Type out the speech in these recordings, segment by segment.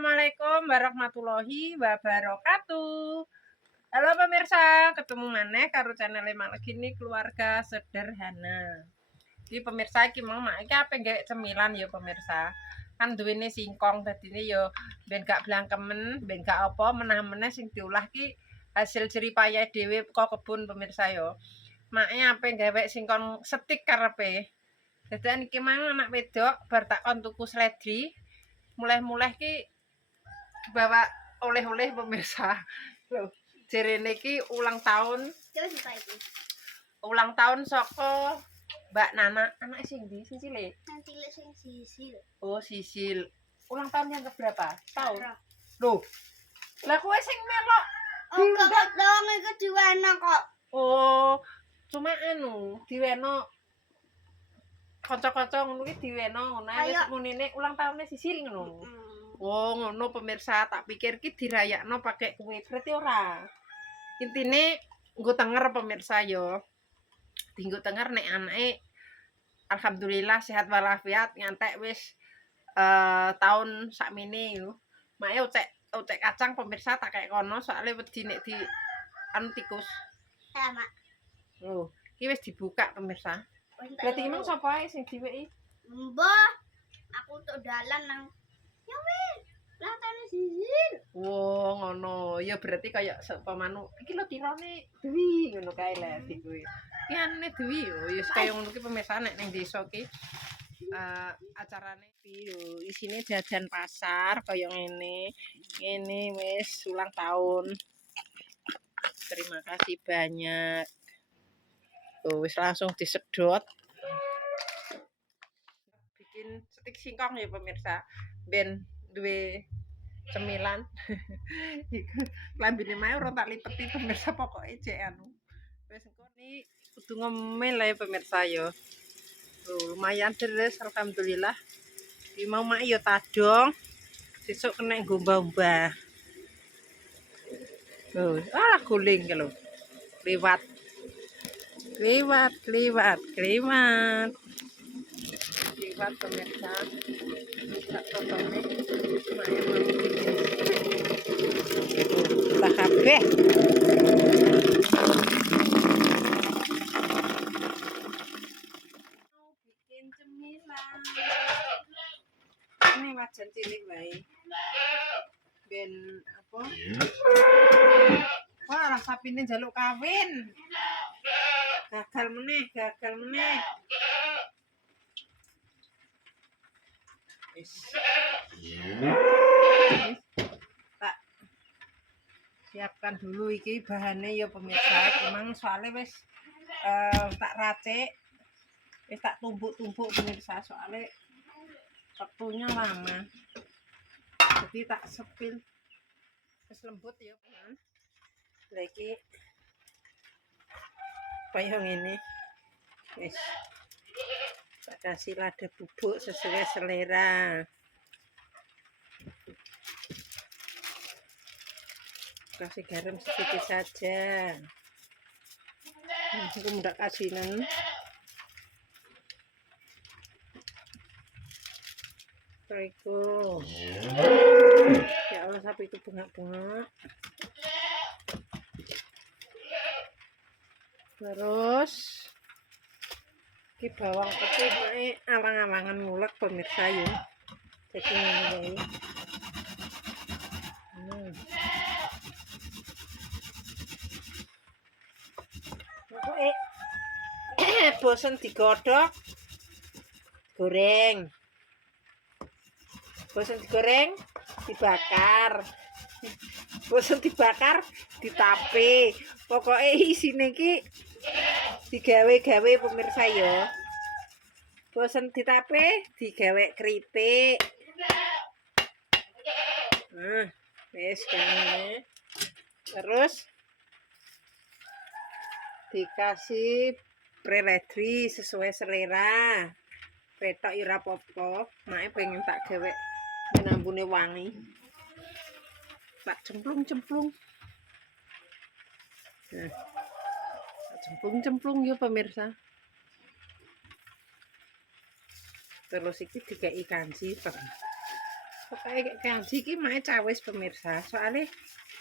Assalamualaikum warahmatullahi wabarakatuh. Halo pemirsa, ketemu maneh karo channel Malegini Keluarga Sederhana. Jadi pemirsa iki mau mak iki ape gawe cemilan ya pemirsa. Kan duwene singkong dadine ya ben gak blangkemen, ben gak apa menah-meneh sing diolah ki hasil jeripayah dhewe kok kebun pemirsa ya. Make ape gawe singkong setik karepe. Dadan iki mang anak wedok bar tak kon tuku sledri. Mulai-mulai ki bawa oleh-oleh pemirsa. Loh, jerene ki ulang tahun. Ulang tahun saka Mbak Nana. Anak sing ndi? Sing cilik. Sing Sisil. Oh, Sisil. Ulang tahun yang keberapa? Tahun. Loh. Lah kowe sing melok. Oh, kok dong iku diweno kok. Oh, cuma diweno kanca-kanca ngono ki diweno. Nah, wis ngunine ulang tahunnya Sisil ngono. Oh, ngono pemirsa, tak pikir ki dirayakno pakai kue. Berarti ora. Intine nggo tenger pemirsa yo. Dinggo tenger nek anake alhamdulillah sehat walafiat ngantek wis tahun sakmene yo. Make ocek kacang pemirsa tak kayak kono soalnya wedi nek di tikus. Ya, Mak. Oh, iki wis dibuka pemirsa. Berarti emang sapa ae sing diweki? Mbah, aku tok dalan nang ya wis, latane Sisil. Oh, ngono. Ya berarti kayak sepamanu iki lho tirone Dewi ngono kae lek kuwi. Ki anane Dewi yo, ya kaya ngono ki pemirsa nek ning desa ki acarane yo isine jajan pasar kaya ngene. Ngene wis ulang tahun. Terima kasih banyak. Tuh wis langsung disedot. Bikin setik singkong ya pemirsa. Ben duwe cemilan. Iku lambene mae ora tak lipeti pemirsa pokoke jek anu. Wis engko ni kudu ngemil ya pemirsa ya. Tuh lumayan deres alhamdulillah. Iki mau mak ya tadong. Sesuk kena ngomba-omba. Tuh, guling ki lho. Liwat. Liwat pemirsa. Tak totone mak mau bikin. Tak kabeh. Bikin cemilan. Ini wajan cilik wae. Ben apa? Wah, lah sapine njaluk kawin. Gagal meneh. Wis. Tak siapkan dulu iki bahannya ya pemirsa. Emang soalnya wis tak racik. Wis tak tumbuk-tumbuk pemirsa soalnya waktunya lama. Jadi tak sepil. Wis lembut ya. Lagi kaya ngene. Wis. Tak kasih lada bubuk sesuai selera. Kasih garam sedikit saja. Aku mudah kasinan. Assalamualaikum. Ya Allah, sapi itu bengak-bengak. Terus ki bawang putih naik awang-awangan ngulek pemirsa ya. Jadi ini bosen digodhog goreng. Bosen digoreng dibakar. Bosen dibakar ditape. Pokoknya isine ki digawe-gawe pemirsa ya. Bosen ditape digawe keripik. Nah, wis kene. Terus dikasih preledri sesuai selera. Petok ira apa-apa, mak pengen tak gawe menambune wangi. Tak cemplung-cemplung. Nah. Cemplung-cemplung ya pemirsa. Terus iki dikai kanji. Pokoke kanji iki mae cawis pemirsa. Soale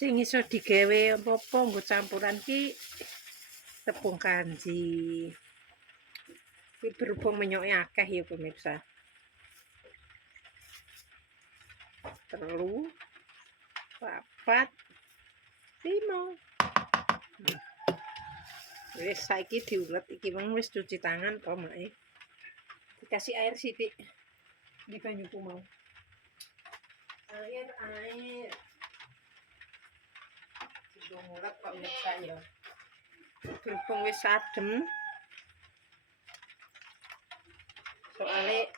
sing iso digawe apa-apa nggo campuran ki tepung kanji. Iki berhubung menyoke akeh ya pemirsa. Telu, papat, lima. Wis saiki diulet iki wis cuci tangan kok mae. Dikasih air sithik di banyuku mau. Air. Diulet kok pemirsa ya. Berhubung wis adem. Soale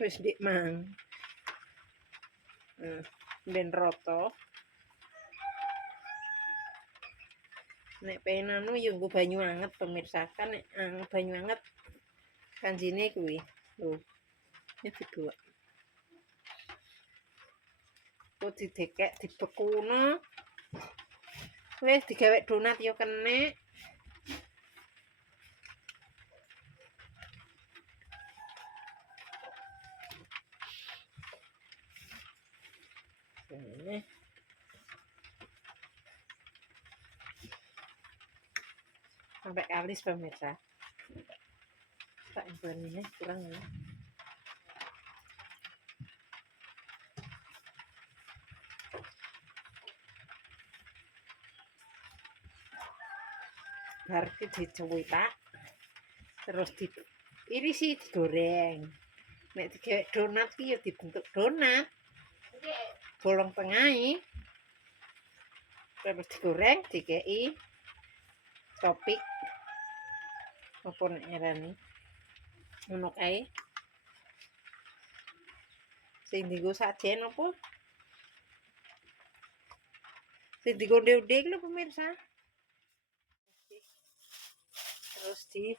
wis dik mang. Ben roto. Nek pengen anu ya nggo banyu anget pemirsa kan nek banyu anget kanjine kuwi. Lho. Ya dibuat. Kok didekek dibekuno. Wis digawe donat ya kenek. Ini. Sampai kalis pemirsa. Tak ini kurang ya. Bar ki dicuwitak terus diirisi digoreng. Nek digawe donat ki ya dibentuk donat. Bolong tengahe. Terus digoreng dikei topik apa nek ngarani ngono kae sing dienggo sajen apa sing dienggo ndek lho pemirsa terus di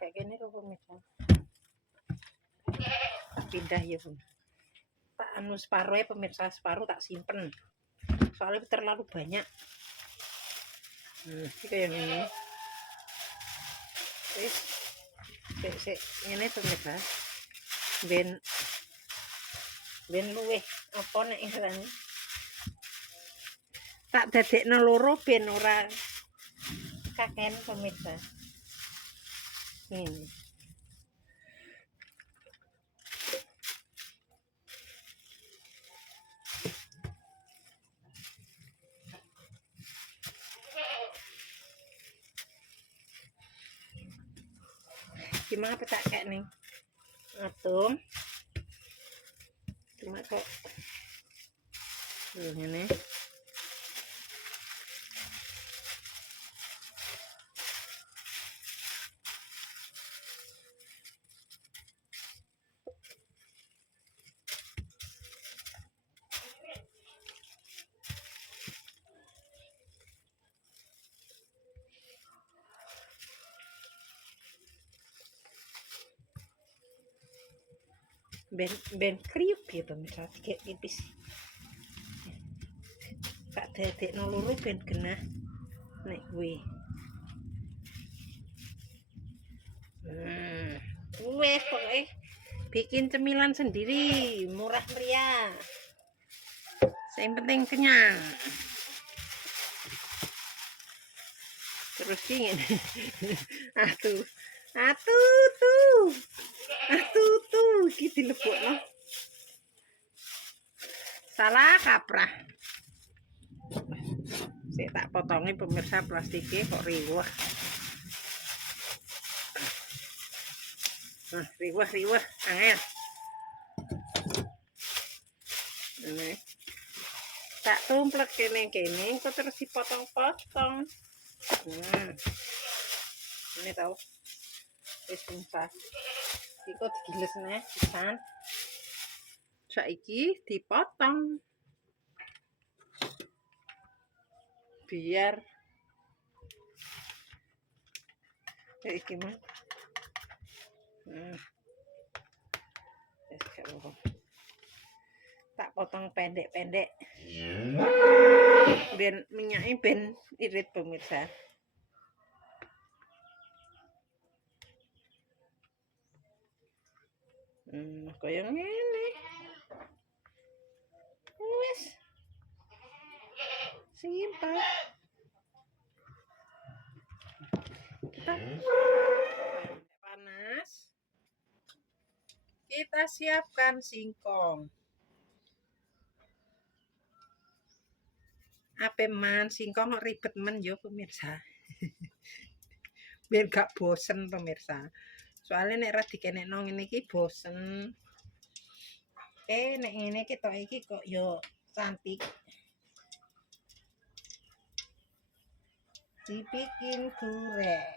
kayak gini lho pemirsa tak pindah ya pun tak anu separuh ya pemirsa separuh tak simpen soalnya terlalu banyak ini kayak gini wis sik ngene pemirsa ben luweh apa nek ngarani tak dadekno loro ben ora kaken pemirsa ini gimana tak kayak nih atom cuma kok ini ben kriuk ya pemirsa kayak tipis tak dadekno loro ben genah nek kuwi wes pokoknya bikin cemilan sendiri murah meriah yang penting kenyang terus dingin atuh gitu lebokno salah kaprah saya tak potongi pemirsa plastiknya kok riwah riwah angel ini tak tumplek kene kok terus dipotong-potong ini tahu wis susah iki kok digilesne pisan saiki dipotong biar iki mah tak potong pendek-pendek ben minyaknya ben irit pemirsa Kaya ngene. Wis simpel. Panas. Kita siapkan singkong. Ape man singkong kok ribet men yo pemirsa. Biar gak bosen pemirsa. Soalnya nek ra dikenekno ngene iki bosen. Nek ngene ketok iki kok yo cantik. Dibikin gurih.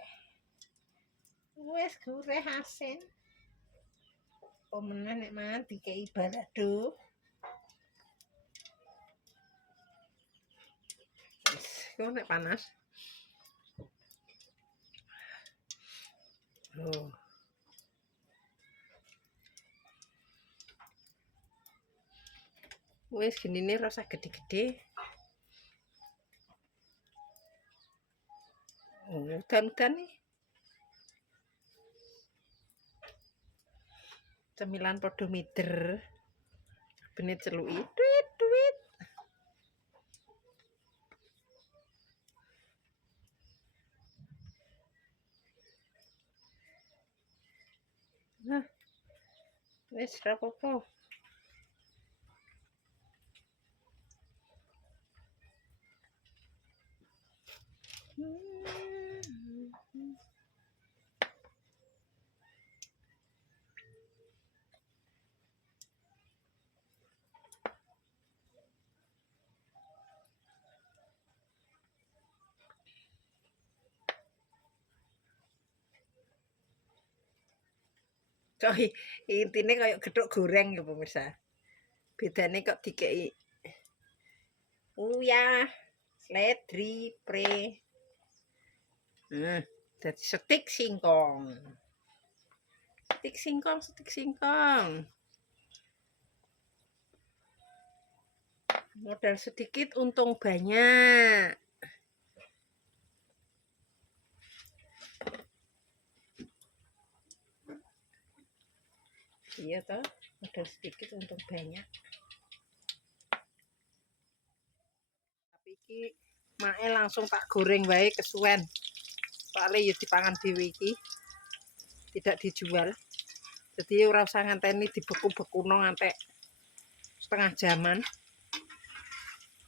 Wes gurih asin. Pemenang nek man dikei balado. Kok nek panas. Oh. Wes genine rasa gede-gede. Oh, udan-udan nih. Cemilan podo mider. Bener celuki. Duit. Nah. Wes ra apa-apa. Coy, intine kayak gethuk goreng ya pemirsa. Bedane kok dikei uyah, seledri, pre. Dadi stik singkong. Stik singkong. Modal sedikit untung banyak. Iya toh, modal sedikit untung banyak. Tapi iki mae langsung tak goreng wae kesuwen. Soalnya ya dipangan dhewe iki. Tidak dijual. Jadi ora usah nganteni dibeku-bekuno ngantek setengah jaman.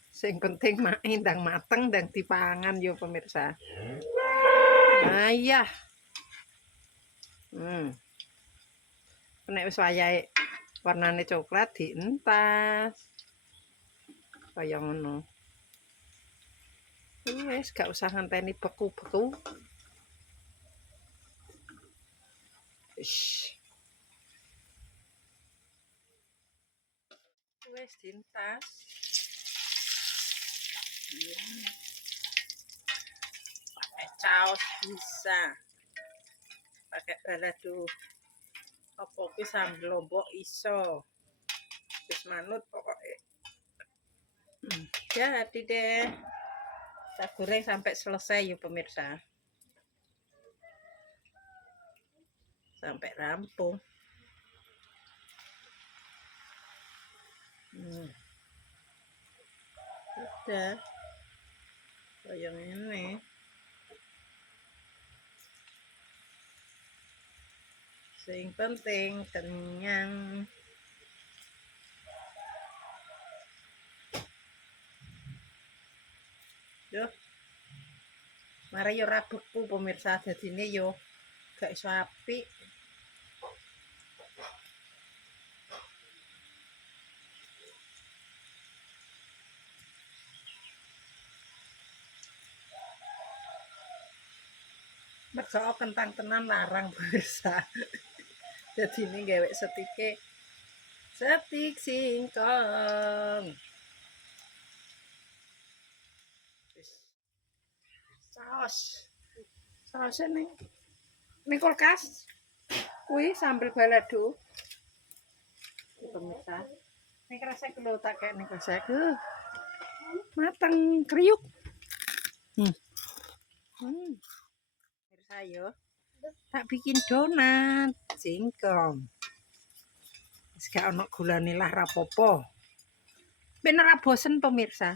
Sing penting mae ndang mateng ndang dipangan yo pemirsa. Nah iya. Nek wis wayahe warnane coklat dientas. Kaya ngono. Wis gak usah nganteni beku-beku. Wis dientas. Pakai caos bisa. Pakai balado. Apa ki sambel lombok iso. Wis manut pokoknya. Jadi deh. Kita goreng sampai selesai ya pemirsa. Sampai rampung. Udah. Kayak ini. Sing penting kenyang. Yo. Mari yo rabeku pemirsa dadine yo gak iso apik. Mergo kentang tenan larang pemirsa. Jadi ini gawe stik singkong. Saosnya ning kulkas. Kuwi sambel balado. Pemirsa. Ning kresek lho tak kayak ning kresek. Mateng kriuk. Pemirsa yo. Tak bikin donat singkong. Gak ono gulane lah rapopo. Ben ora bosen pemirsa.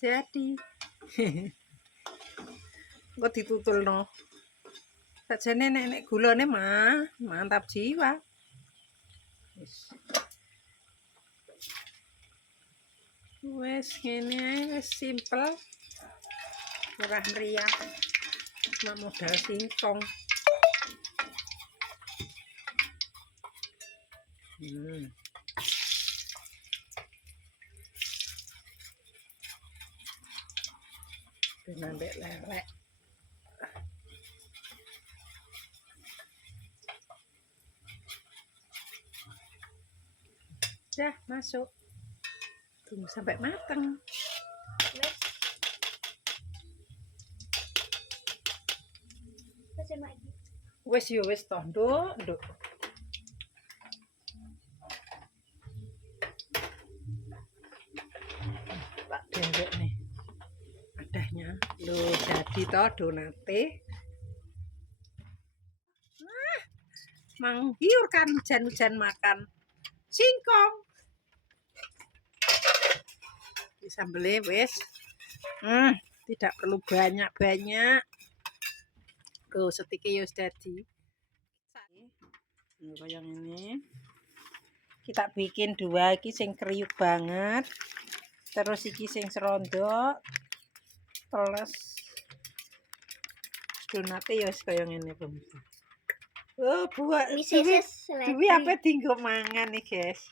Jadi kok ditutulno. Sajane nek gulane mantap jiwa. Wes ngene ae wis simpel. Murah meriah. Mak modal singkong. Nambah lelek. Dah masuk. Tunggu sampai matang. Wes yo wes toh, nduk. Tak dendek nih. Adahnya. Loh, jadi toh donate. Menggiurkan hujan-hujan makan singkong. Sambelnya wes. Tidak perlu banyak-banyak. Tuh, setike wis dadi. Kayak ini. Kita bikin 2 iki sing kriuk banget. Terus iki sing serondok. Plus donate ya wis kaya ngene pemirsa. Oh, buat duwi apa dinggo mangan nih, guys.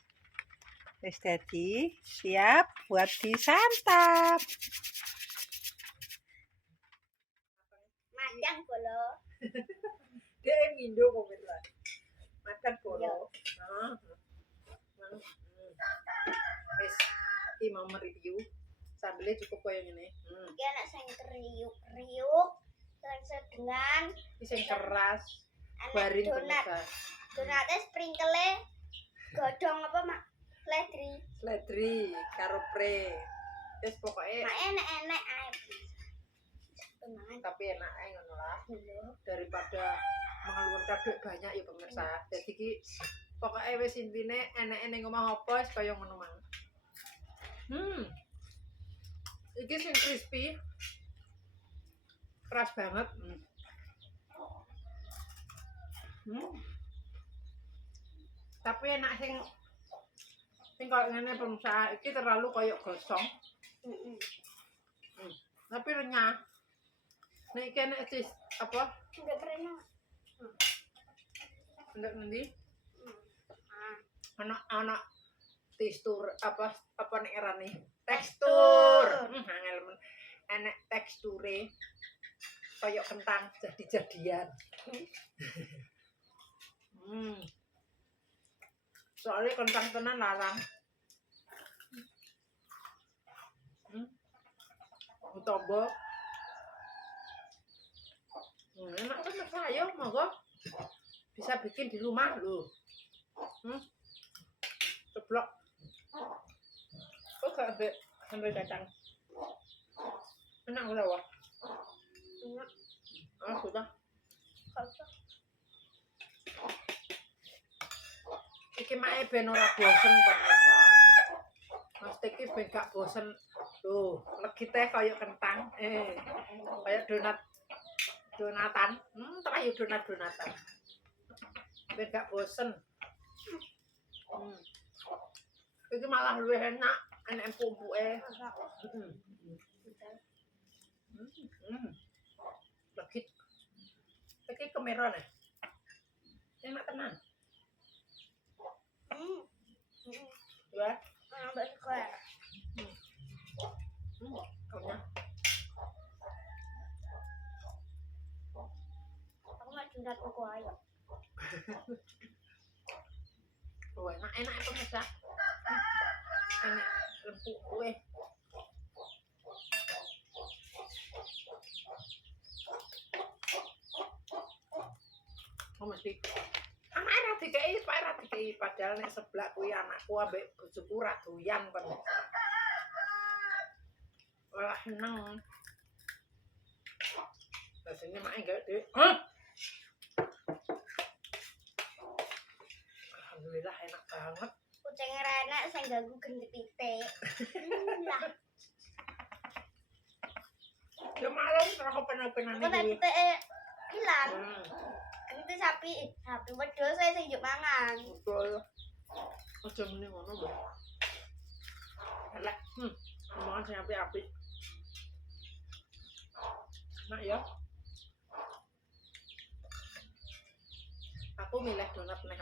Wis dadi siap buat disantap. Makan bolo. Dia ngindo pemirsa. Makan bolo. Wis iki mau mereview. Sambelnya cukup kayak gini. Iki anak sing kriuk-kriuk, sing sedengan, Sing keras. Barin pemirsa. Donate sprinkle godhong apa mak? Ledri karo pre. Wis pokoke Mak enek-enek ae. Tapi enak ae ngono lah. Daripada mengeluarkan duit banyak ya pemirsa. Jadi ki pokoke wis intine enek ning omah apa wis kaya ngono mang. Iki sing crispy. Keras banget. Tapi enak sing kaya ngene pemirsa, iki terlalu koyo gosong. Tapi renyah. Nek iki enek apa? Enggak pernah. Enggak ngendi? Anak tekstur apa nek erane? Tekstur. Angel men. Enek teksture koyo kentang jadi-jadian. Soalnya kentang tenan larang. Tombol. Enak kan saya monggo. Bisa bikin di rumah loh. Ceplok. Kok gak ambil kacang. Enak enggak wah? Enak. Sudah. Iki mae ben ora bosen pemirsa. Mas iki ben gak bosen. Tuh, legi teh kaya kentang. Kaya donatan. Terayu donatan. Ben gak bosen. Iki malah luwih enak empuk-empuke. Legi. Iki kemeron ya. Enak tenan. Ya. Ambek kue. Kenyang. Aku nggak cinta koko ayo. Oh, enak pemirsa. Enak empuk kue. Mesti anak dikei padahal nek seblak kuwi anakku ambek bojoku ra doyan pemirsa. Wah, seneng. Biasanya mak enggak deh. saya ganggu gendut pitik. Lah, Ya malam aku pengen-pengen aku tadi iki. pitik hilang. Hmm, Itu sapi wedhus saya sing njuk mangan. betul. Aja muni ngono, Mbak. Elek. Omongan sing apik-apik. Enak ya. Aku milih donat nih.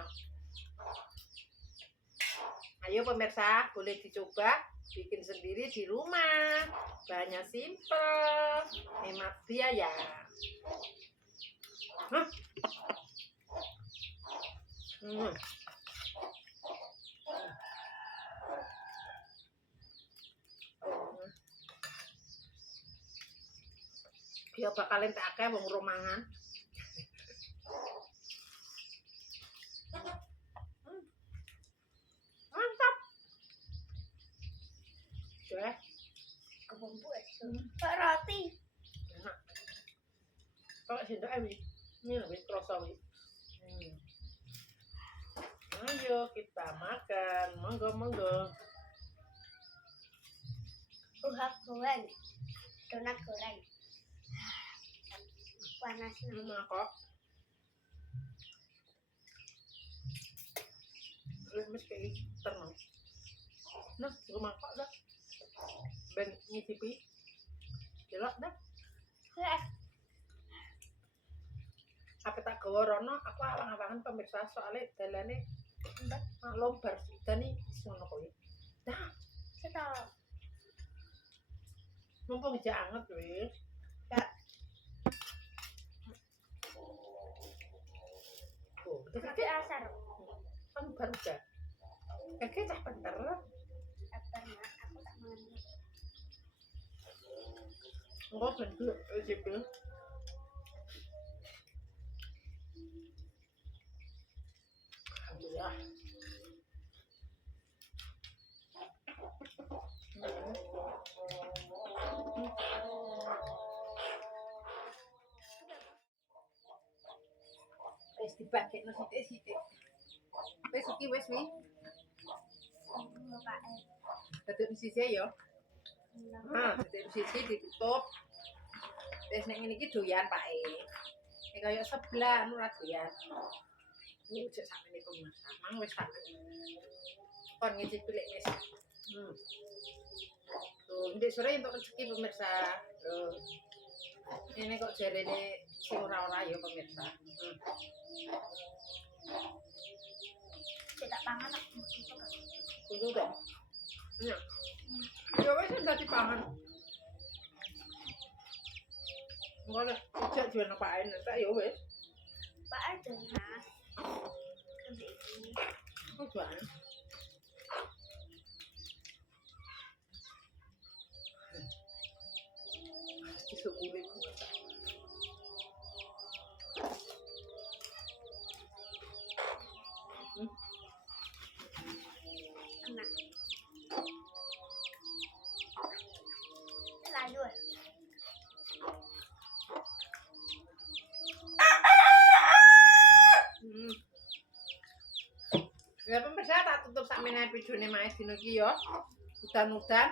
Ayo pemirsa, boleh dicoba bikin sendiri di rumah. Bahannya simple, hemat biaya. Hah? Hmm. Ya bakalin tak akeh wong romangan. Mantap. Oke, Kebumbu Pak roti. enak. Kalau sendok ini lebih kerasa wi. Ayo kita makan, monggo monggo. Uhak goreng. Donat goreng. Panas nih. Kok. Lemes kayak tenang. Nah, rumah kok dah. Ben ngicipi. Jelak dah. Apa tak gawa rono, aku awang-awangan pemirsa soalnya dalane lombar dan nih ngono kowe. Dah, Stop. mumpung aja anget weh. Oh, Tapi asar. kan baru dah. Kakek cah bentar. Apa nak? Aku tak mangan. Enggak bentuk sipil. Alhamdulillah. Wis dibagekno sithik-sithik. Wis iki wis wi. Bapak Tutup sisi ya. Nah, tutup sisi ditutup. Wis nek ngene iki doyan pake. Nek kaya sebelah anu ra doyan. Ini cek sakmene pemirsa. Mang wis tak. Kon ngicipi lek wis. Tuh, ndek sore entuk rezeki pemirsa. Loh. Ini kok jarene sing ora-ora ya pemirsa. tidak pangan aku. Kudu dong. Iya. Ya wis udah dipangan. Ngono, cek jual napain tak ya wis. Pak ada mas. Nanti ini. Oh, jual. Disukuli ku. Enak. Lanjut. Ya pemirsa tak tutup sakmene videone Mas dino iki ya. Udan-udan.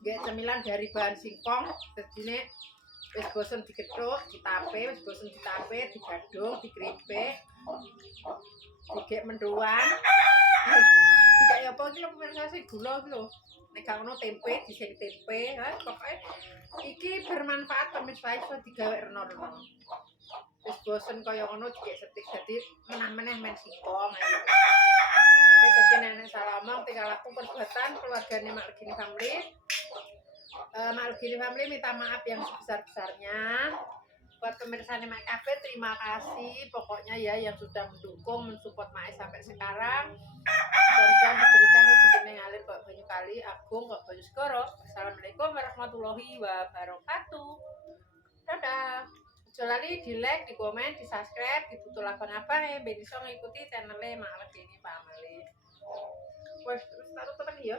Nggih cemilan dari bahan singkong, dadine wis bosen digethuk, ditape, wis bosen ditape, digadung, dikripik. Digek mendoan. Tidak ya apa iki lho pemirsa sing gula iki lho. Nek gak ono tempe, dising tempe, pokoke iki bermanfaat pemirsa iso digawe reno-reno. Wis bosen kaya ngono dikek setik dadi menah-meneh men singkong. Oke, dadi nenek salamang tinggal aku perbuatan keluarganya Mak Regini Family. Mak Regini Family minta maaf yang sebesar-besarnya. Buat pemirsa Mak Cafe terima kasih pokoknya ya yang sudah mendukung, mensupport Mak sampai sekarang. Mudah-mudahan diberikan rezeki ngalir kok banyu kali, agung kok banyu segoro. Assalamualaikum warahmatullahi wabarakatuh. Dadah. Aja lali di like, di komen, di subscribe, di butuh abang-abang ya ben iso ngikuti channelnya Mak Regini Family. Wes terus taruh tekan ya.